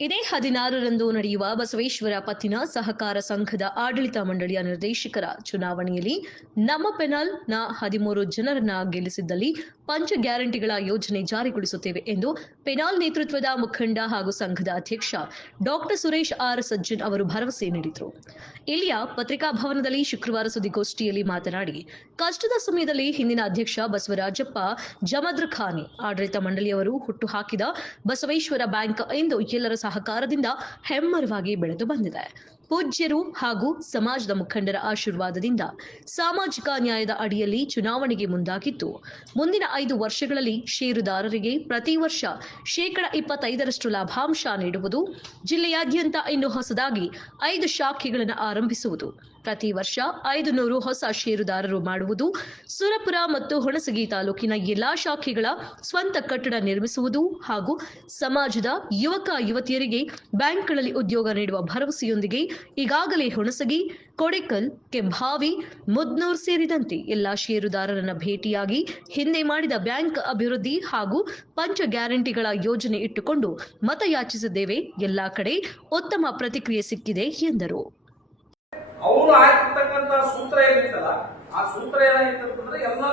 ಇದೇ ಹದಿನಾರರಂದು ನಡೆಯುವ ಬಸವೇಶ್ವರ ಪತ್ತಿನ ಸಹಕಾರ ಸಂಘದ ಆಡಳಿತ ಮಂಡಳಿಯ ನಿರ್ದೇಶಕರ ಚುನಾವಣೆಯಲ್ಲಿ ನಮ್ಮ ಪೆನಲ್ನ ಹದಿಮೂರು ಜನರನ್ನ ಗೆಲ್ಲಿಸಿದ್ದಲ್ಲಿ ಪಂಚ ಗ್ಯಾರಂಟಿಗಳ ಯೋಜನೆ ಜಾರಿಗೊಳಿಸುತ್ತೇವೆ ಎಂದು ಪೆನಾಲ್ ನೇತೃತ್ವದ ಮುಖಂಡ ಹಾಗೂ ಸಂಘದ ಅಧ್ಯಕ್ಷ ಡಾಕ್ಟರ್ ಸುರೇಶ್ ಆರ್ ಸಜ್ಜನ್ ಅವರು ಭರವಸೆ ನೀಡಿದರು. ಇಲ್ಲಿಯ ಪತ್ರಿಕಾ ಭವನದಲ್ಲಿ ಶುಕ್ರವಾರ ಸುದ್ದಿಗೋಷ್ಠಿಯಲ್ಲಿ ಮಾತನಾಡಿ, ಕಷ್ಟದ ಸಮಯದಲ್ಲಿ ಹಿಂದಿನ ಅಧ್ಯಕ್ಷ ಬಸವರಾಜಪ್ಪ ಜಮದ್ರ ಖಾನಿ ಆಡಳಿತ ಮಂಡಳಿಯವರು ಹುಟ್ಟು ಹಾಕಿದ ಬಸವೇಶ್ವರ ಬ್ಯಾಂಕ್ ಎಂದು ಎಲ್ಲರ ಸಹಕಾರದಿಂದ ಹೆಮ್ಮರವಾಗಿ ಬೆಳೆದು ಬಂದಿದೆ. ಪೂಜ್ಯರು ಹಾಗೂ ಸಮಾಜದ ಮುಖಂಡರ ಆಶೀರ್ವಾದದಿಂದ ಸಾಮಾಜಿಕ ನ್ಯಾಯದ ಅಡಿಯಲ್ಲಿ ಚುನಾವಣೆಗೆ ಮುಂದಾಗಿದ್ದು ಮುಂದಿನ ಐದು ವರ್ಷಗಳಲ್ಲಿ ಷೇರುದಾರರಿಗೆ ಪ್ರತಿ ವರ್ಷ ಶೇಕಡ ಇಪ್ಪತ್ತೈದರಷ್ಟು ಲಾಭಾಂಶ ನೀಡುವುದು ಜಿಲ್ಲೆಯಾದ್ಯಂತ ಇನ್ನು ಹೊಸದಾಗಿ ಐದು ಶಾಖೆಗಳನ್ನು ಆರಂಭಿಸುವುದು. ಪ್ರತಿ ವರ್ಷ ಐದು ನೂರು ಹೊಸ ಷೇರುದಾರರು ಮಾಡುವುದು ಸುರಪುರ ಮತ್ತು ಹುಣಸಗಿ ತಾಲೂಕಿನ ಎಲ್ಲಾ ಶಾಖೆಗಳ ಸ್ವಂತ ಕಟ್ಟಡ ನಿರ್ಮಿಸುವುದು ಹಾಗೂ ಸಮಾಜದ ಯುವಕ ಯುವತಿಯರಿಗೆ ಬ್ಯಾಂಕ್ಗಳಲ್ಲಿ ಉದ್ಯೋಗ ನೀಡುವ ಭರವಸೆಯೊಂದಿಗೆ ಈಗಾಗಲೇ ಹುಣಸಗಿ, ಕೊಡೆಕಲ್, ಕೆಂಭಾವಿ, ಮುದ್ನೂರ್ ಸೇರಿದಂತೆ ಎಲ್ಲಾ ಷೇರುದಾರರನ್ನು ಭೇಟಿಯಾಗಿ ಹಿಂದೆ ಮಾಡಿದ ಬ್ಯಾಂಕ್ ಅಭಿವೃದ್ಧಿ ಹಾಗೂ ಪಂಚ ಗ್ಯಾರಂಟಿಗಳ ಯೋಜನೆ ಇಟ್ಟುಕೊಂಡು ಮತ ಯಾಚಿಸಿದ್ದೇವೆ ಎಲ್ಲಾ ಕಡೆ ಉತ್ತಮ ಪ್ರತಿಕ್ರಿಯೆ ಸಿಕ್ಕಿದೆ ಎಂದರು. ಅವರು ಸೂತ್ರ ಏನಿತ್ತಲ್ಲ, ಆ ಸೂತ್ರ ಏನಾಗಿತ್ತಂತಂದ್ರೆ ಎಲ್ಲಾ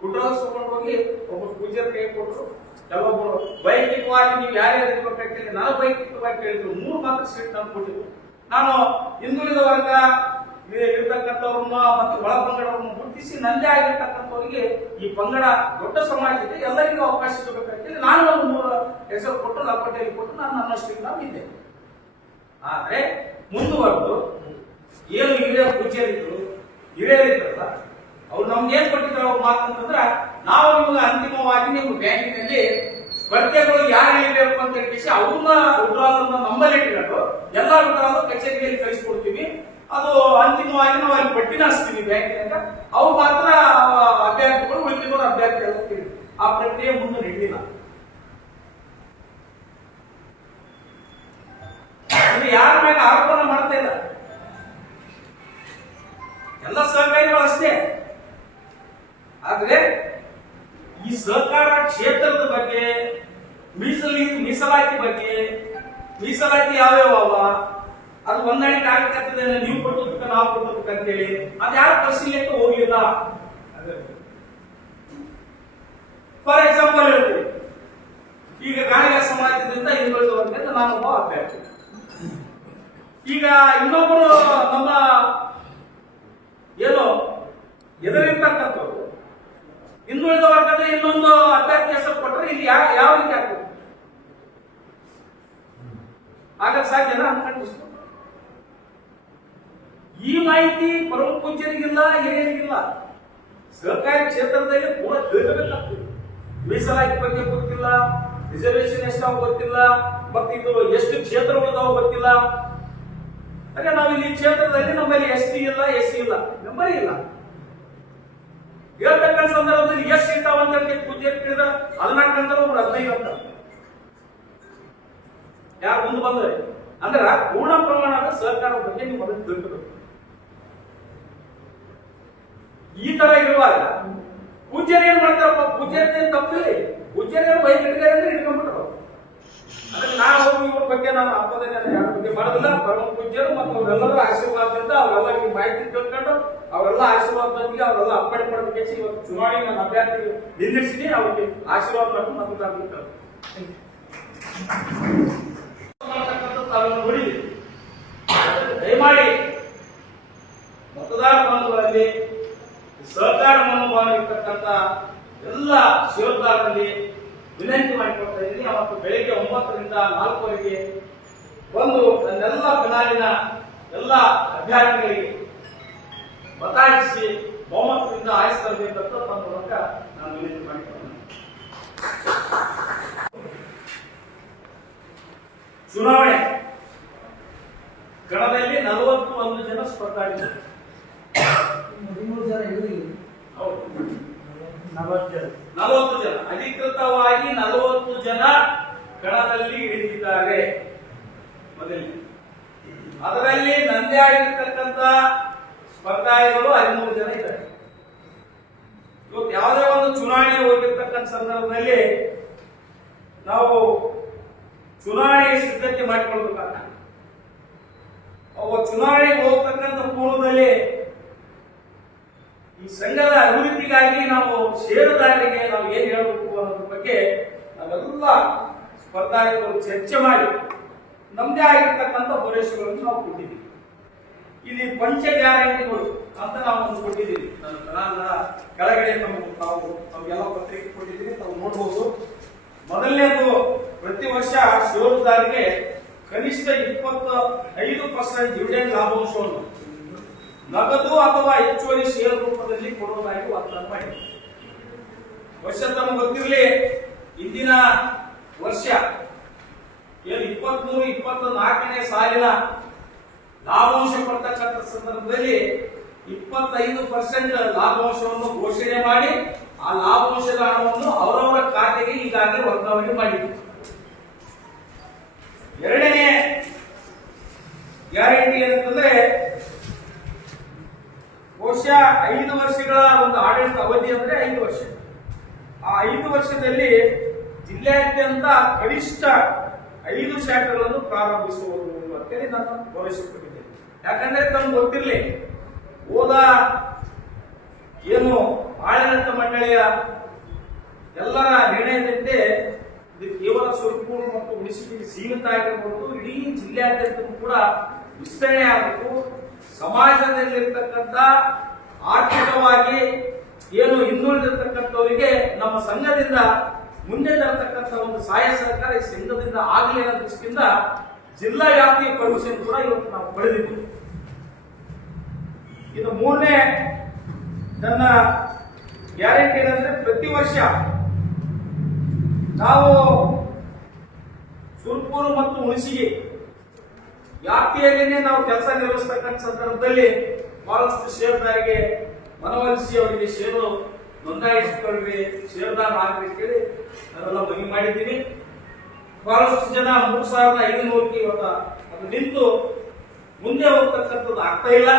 ಗುಡ್ಡಲ್ಸ್ ತಗೊಂಡು ಹೋಗಿ ಒಬ್ಬ ಪೂಜೆ ಕೈ ಕೊಟ್ಟರು ಕೆಲವೊಬ್ಬರು ವೈಯಕ್ತಿಕವಾಗಿ ನೀವು ಯಾರ್ಯಾರು ಇರ್ಬೇಕಂತ ಹೇಳಿ ನಾನು ವೈಯಕ್ತಿಕವಾಗಿ ಕೇಳಿದ್ರು. ಮೂರು ಮಾತ್ರ ಸೀಟ್ ನಾನು ಕೊಟ್ಟಿದ್ರು. ನಾನು ಹಿಂದುಳಿದ ವರ್ಗ ಇರ್ತಕ್ಕಂಥವ್ರನ್ನ ಮತ್ತು ಒಳ ಪಂಗಡವನ್ನು ಗುರುತಿಸಿ ನಂದೇ ಆಗಿರ್ತಕ್ಕಂಥವ್ರಿಗೆ ಈ ಪಂಗಡ ದೊಡ್ಡ ಸಮಾಜ ಇದೆ, ಎಲ್ಲರಿಗೂ ಅವಕಾಶ ಸಿಗಬೇಕಂತ ಹೇಳಿ ನಾನು ಒಂದು ಮೂರು ಹೆಸರು ಕೊಟ್ಟು ಲಕೋಟೆಯಲ್ಲಿ ಕೊಟ್ಟು ನಾನು ನನ್ನಷ್ಟು ನಾವು ಇದ್ದೇನೆ ಆದ್ರೆ ಮುಂದುವರೆದು ಏನು ಹಿರಿಯ ಪೂಜ್ಯರಿದ್ರು, ಹಿರಿಯರಿದ್ರಲ್ಲ, ಅವ್ರು ನಮ್ಗೆ ಏನ್ ಕೊಟ್ಟಿದ್ರು ಮಾತು ಮಾತಂತಂದ್ರ, ನಾವು ನಿಮ್ಗೆ ಅಂತಿಮವಾಗಿ ನಿಮ್ಮ ಬ್ಯಾಂಕಿನಲ್ಲಿ ಸ್ಪರ್ಧೆಗಳು ಯಾರು ಇರಬೇಕು ಅಂತ ಹೇಳಿ ಅವ್ರನ್ನ ಉದ್ರಾಲನ್ನ ನಂಬರ್ ಇಟ್ಕೊಂಡು ಎಲ್ಲಾ ವಿಡ್ರಾಲ್ ಕಚೇರಿಯಲ್ಲಿ ಕಳಿಸ್ಕೊಡ್ತೀವಿ. ಅದು ಅಂತಿಮವಾಗಿ ನಾವು ಅಲ್ಲಿ ಪಟ್ಟಿನ ಹಚ್ತೀವಿ ಬ್ಯಾಂಕಿನಾಗ. ಅವು ಮಾತ್ರ ಅಭ್ಯರ್ಥಿಗಳು ಉಳಿದಿರೋ ಅಭ್ಯರ್ಥಿ ಅಂತೀವಿ ಆ ಪ್ರಕ್ರಿಯೆ ಮುಂದೆ ನಡೆದಿಲ್ಲ. ಯಾರ ಮೇಲೆ ಆರೋಪನ ಮಾಡ್ತಾ ಇಲ್ಲ. ಎಲ್ಲ ಸಹಕಾರಿಗಳು ಅಷ್ಟೇ. ಆದ್ರೆ ಈ ಸಹಕಾರ ಕ್ಷೇತ್ರದ ಬಗ್ಗೆ, ಮೀಸಲಿ, ಮೀಸಲಾತಿ ಬಗ್ಗೆ, ಮೀಸಲಾತಿ ಯಾವ್ಯಾವ ಅದು ಹೊಂದಾಣಿಕೆ ಆಗಕತ್ತದೆ ನೀವು ಕೊಟ್ಟದಕ್ಕ ನಾವು ಅಂತ ಅಂತೇಳಿ. ಅದು ಯಾರು ಪರಿಶೀಲನೆಗೆ ಹೋಗ್ಲಿಲ್ಲ. ಫಾರ್ ಎಕ್ಸಾಂಪಲ್ ಹೇಳ್ತೀವಿ ಈಗ ಗಾಣಿಗ ಸಮಾಜದಿಂದ ಹಿಂದುಳಿದ ವರ್ಗದಿಂದ ನಾನೊಬ್ಬ ಅಭ್ಯರ್ಥಿ. ಈಗ ಇನ್ನೊಬ್ಬರು ನಮ್ಮ ಏನು ಎದುರಿರ್ತಕ್ಕಂಥವ್ರು ಹಿಂದುಳಿದ ವರ್ಗದ ಇನ್ನೊಂದು ಅಭ್ಯರ್ಥಿ ಹೆಸರು ಕೊಟ್ಟರೆ ಇಲ್ಲಿ ಯಾವ ಯಾವ ರೀತಿ ಆಗ್ತದೆ ಆಗ ಸಾಧ್ಯನಾ ಈ ಮಾಹಿತಿ ಪರಮ ಪೂಜ್ಯರಿಗಿಲ್ಲ, ಹಿರಿಯರಿಗಿಲ್ಲ. ಸಹಕಾರಿ ಕ್ಷೇತ್ರದಲ್ಲಿ ಪೂರ ತಿಳ್ಕೋಬೇಕಾಗ್ತದೆ ಮೀಸಲಾತಿ ಬಗ್ಗೆ ಗೊತ್ತಿಲ್ಲ ರಿಸರ್ವೇಶನ್ ಎಷ್ಟಾವ ಗೊತ್ತಿಲ್ಲ ಮತ್ತೆ ಇದು ಎಷ್ಟು ಕ್ಷೇತ್ರಗಳಿದಾವ ಗೊತ್ತಿಲ್ಲ. ಅದೇ ನಾವು ಇಲ್ಲಿ ಕ್ಷೇತ್ರದಲ್ಲಿ ನಮ್ಮಲ್ಲಿ ಎಸ್ ಟಿ ಇಲ್ಲ ಎಸ್ ಸಿ ಇಲ್ಲ. ನಂಬರಿ ಇಲ್ಲ. ಹೇಳ್ತಕ್ಕಂಥ ಸಂದರ್ಭದಲ್ಲಿ ಎಸ್ ಅವ ಅಂತ ಪೂಜೆ ಕೇಳಿದ ಹದಿನಾಲ್ಕು ಅಂತಾರೆ ಒಬ್ರು ಹದಿನೈದು ಅಂತ. ಯಾರು ಮುಂದೆ ಬಂದ್ರೆ? ಅಂದ್ರೆ ಪೂರ್ಣ ಪ್ರಮಾಣದ ಸರ್ಕಾರ ಬಗ್ಗೆ ನೀವು ಅದನ್ನು ತಿಳ್ಕೋಬೇಕು. ಈ ತರ ಇರುವಾಗ, ಪೂಜ್ಯರು ಏನ್ ಮಾಡ್ತಾರಪ್ಪ? ಪೂಜೆ ಏನ್ ತಪ್ಪಿಲ್ಲ ಪೂಜ್ಯರು ಬೈಕ್ ಇಟ್ಕೊಂಡು ಅಂದ್ರೆ ಇಟ್ಕೊಂಡ್ಬಿಟ್ರು ಅದಕ್ಕೆ ನಾವು ಇವ್ರ ಬಗ್ಗೆ ನಾನು ಅಪ್ಪದಲ್ಲಿ ಯಾರ ಬಗ್ಗೆ ಮಾಡೋದಿಲ್ಲ ಪರಮ ಪೂಜ್ಯರು ಮತ್ತು ಅವರೆಲ್ಲರೂ ಆಶೀರ್ವಾದದಿಂದ ಅವರೆಲ್ಲರಿಗೆ ಮಾಹಿತಿ ತಿಳ್ಕೊಂಡು ಅವರೆಲ್ಲ ಆಶೀರ್ವಾದದೊಂದಿಗೆ ಅವರೆಲ್ಲ ಅಪ್ಪಣೆ ಪಡೆದಕ್ಕೆ ಇವತ್ತು ಚುನಾವಣೆ ನನ್ನ ಅಭ್ಯರ್ಥಿ ನಿಂದಿರಿಸಿ ಅವ್ರಿಗೆ ಆಶೀರ್ವಾದ ಮಾಡಿ ಮತದಾರರು ದಯಮಾಡಿ ಮತದಾರ ಬಂಧುಗಳಲ್ಲಿ ಸಹಕಾರ ಮನೋಭಾವ ಇರ್ತಕ್ಕಂಥ ಎಲ್ಲ ಶಿವದಾರರಲ್ಲಿ ವಿನಂತಿ ಮಾಡಿಕೊಡ್ತಾ ಇದ್ದೀನಿ. ಅವತ್ತು ಬೆಳಿಗ್ಗೆ ಒಂಬತ್ತರಿಂದ ನಾಲ್ಕುವರೆಗೆ ಒಂದು ನನ್ನೆಲ್ಲ ಬೆನಾಲಿನ ಎಲ್ಲ ಅಭ್ಯರ್ಥಿಗಳಿಗೆ ಮತಾಯಿಸಿ ಬಹುಮತದಿಂದ ಆಯಿಸ್ತಾರೆ ಅಂತ ತಮ್ಮ ಮೂಲಕ ನಾನು ವಿನಂತಿ ಮಾಡಿಕೊಂಡೆ ಚುನಾವಣೆ. ಕಣದಲ್ಲಿ ನಲವತ್ತು ಒಂದು ಜನ ಸ್ಪರ್ಧಾಡಿದ್ದಾರೆ ಹದಿಮೂರು ಜನ ನಲವತ್ತು ಜನ. ಅಧಿಕೃತವಾಗಿ ನಲವತ್ತು ಜನ ಕಣದಲ್ಲಿ ಇಳಿದಿದ್ದಾರೆ ಮೊದಲಿಗೆ. ಅದರಲ್ಲಿ ನಂದೇ ಆಗಿರ್ತಕ್ಕಂಥ ಸ್ಪರ್ಧಾಗಿಗಳು ಹದಿಮೂರು ಜನ ಇದ್ದಾರೆ. ಇವತ್ತು ಯಾವುದೇ ಒಂದು ಚುನಾವಣೆ ಹೋಗಿರ್ತಕ್ಕಂಥ ಸಂದರ್ಭದಲ್ಲಿ ನಾವು ಚುನಾವಣೆಗೆ ಸಿದ್ಧತೆ ಮಾಡಿಕೊಳ್ಬೇಕಾಗ್ತದೆ ಅವ ಚುನಾವಣೆಗೆ ಹೋಗ್ತಕ್ಕಂಥ ಪೂರ್ವದಲ್ಲಿ ಈ ಸಂಘದ ಅಭಿವೃದ್ಧಿಗಾಗಿ ನಾವು ಷೇರುದಾರರಿಗೆ ನಾವು ಏನ್ ಹೇಳಬೇಕು ಅನ್ನೋದ್ರ ಬಗ್ಗೆ ನಾವೆಲ್ಲ ಸ್ಪರ್ಧಾರ್ಥಿಗಳು ಚರ್ಚೆ ಮಾಡಿ ನಮ್ಮದೇ ಆಗಿರ್ತಕ್ಕಂಥ ಭರವಸೆಗಳನ್ನು ನಾವು ಕೊಟ್ಟಿದ್ದೀವಿ. ಇಲ್ಲಿ ಪಂಚ ಗ್ಯಾರಂಟಿಗಳು ಅಂತ ನಾವು ಒಂದು ಕೊಟ್ಟಿದ್ದೀವಿ. ನನ್ನ ಕಲಾದ ಕೆಳಗಡೆ ನಮ್ಗೆ ನಾವು ನಮಗೆಲ್ಲ ಪತ್ರಿಕೆ ಕೊಟ್ಟಿದ್ದೀವಿ. ನಾವು ನೋಡ್ಬೋದು. ಮೊದಲನೇದು, ಪ್ರತಿ ವರ್ಷ ಷೇರುದಾರರಿಗೆ ಕನಿಷ್ಠ ಇಪ್ಪತ್ತ ಐದು ಪರ್ಸೆಂಟ್ ಡಿವಿಡೆಂಡ್ ಲಾಭಾಂಶವನ್ನು ನಗದು ಅಥವಾ ಹೆಚ್ಚುವರಿ ಷೇರು ರೂಪದಲ್ಲಿ ಕೊಡುವುದಾಗಿ ವಾಗ್ದಾನ ಮಾಡಿ ವರ್ಷ ತಮ್ಮ ಗೊತ್ತಿರಲಿ, ಇಂದಿನ ವರ್ಷ, ಏನು ಇಪ್ಪತ್ಮೂರು ಇಪ್ಪತ್ತ ನಾಲ್ಕನೇ ಸಾಲಿನ ಲಾಭಾಂಶ ಕೊಡ್ತಕ್ಕಂಥ ಸಂದರ್ಭದಲ್ಲಿ ಇಪ್ಪತ್ತೈದು ಪರ್ಸೆಂಟ್ ಲಾಭಾಂಶವನ್ನು ಘೋಷಣೆ ಮಾಡಿ ಆ ಲಾಭಾಂಶದ ಹಣವನ್ನು ಅವರವರ ಖಾತೆಗೆ ಈಗಾಗಲೇ ವರ್ಗಾವಣೆ ಮಾಡಿದೆ ಎರಡನೇ ಗ್ಯಾರಂಟಿ ಏನಂತಂದ್ರೆ, ಬಹುಶಃ ಐದು ವರ್ಷಗಳ ಒಂದು ಆಡಳಿತ ಅವಧಿ ಅಂದ್ರೆ ಐದು ವರ್ಷ. ಆ ಐದು ವರ್ಷದಲ್ಲಿ ಜಿಲ್ಲೆಯಾದ್ಯಂತ ಕನಿಷ್ಠ ಐದು ಶಾಖೆಗಳನ್ನು ಪ್ರಾರಂಭಿಸುವುದು ಅಂತೇಳಿ ನಾನು ಕೊಟ್ಟಿದ್ದೇನೆ ಯಾಕಂದ್ರೆ ತಮ್ಗೆ ಗೊತ್ತಿರಲಿ, ಹೋದ ಏನು ಆಡಳಿತ ಮಂಡಳಿಯ ಎಲ್ಲರ ನಿರ್ಣಯದಂತೆ ಇದು ಕೇವಲ ಸುರಪೂರ್ ಮತ್ತು ಉಳಿಸಿಗೆ ಸೀಮಿತ ಆಗಿರ್ಬೋದು, ಇಡೀ ಜಿಲ್ಲೆಯಾದ್ಯಂತ ಕೂಡ ವಿಸ್ತರಣೆ ಆಗಬೇಕು. ಸಮಾಜದಲ್ಲಿರ್ತಕ್ಕಂಥ ಆರ್ಥಿಕವಾಗಿ ಏನು ಹಿಂದುಳಿದಿರ್ತಕ್ಕಂಥವರಿಗೆ ನಮ್ಮ ಸಂಘದಿಂದ ಮುಂದೆ ತರತಕ್ಕಂಥ ಒಂದು ಸಹಾಯ ಸರ್ಕಾರ ಈ ಸಂಘದಿಂದ ಆಗಲಿ ಅನ್ನೋ ದೃಷ್ಟಿಯಿಂದ ಜಿಲ್ಲಾ ವ್ಯಾಪ್ತಿ ಪರ್ಮಿಷನ್ ಕೂಡ ಇವತ್ತು ನಾವು ಪಡೆದಿದ್ದೀವಿ. ಇದು ಮೂರನೇ ನನ್ನ ಗ್ಯಾರಂಟಿ ಏನಂದ್ರೆ ಪ್ರತಿ ವರ್ಷ ನಾವು ಸುರ್ಪುರು ಮತ್ತು ಹುಣಸಿಗೆ ವ್ಯಾಪ್ತಿಯಲ್ಲಿನೇ ನಾವು ಕೆಲಸ ನಿರ್ವಹಿಸ್ತಕ್ಕಂಥ ಸಂದರ್ಭದಲ್ಲಿ ಬಹಳಷ್ಟು ಷೇರುದಾರಿಗೆ ಮನವೊಲಿಸಿ ಅವರಿಗೆ ಷೇರು ನೋಂದಾಯಿಸಿಕೊಳ್ಳ್ರಿ ಷೇರುದಾರ ಕೇಳಿ ನಾವೆಲ್ಲ ಮನವಿ ಮಾಡಿದ್ದೀವಿ. ಬಹಳಷ್ಟು ಜನ ಮೂರು ಸಾವಿರದ ಐದುನೂರಕ್ಕೆ ಇವತ್ತ ಅದು ನಿಂತು ಮುಂದೆ ಹೋಗ್ತಕ್ಕಂಥದ್ದು ಆಗ್ತಾ ಇಲ್ಲ.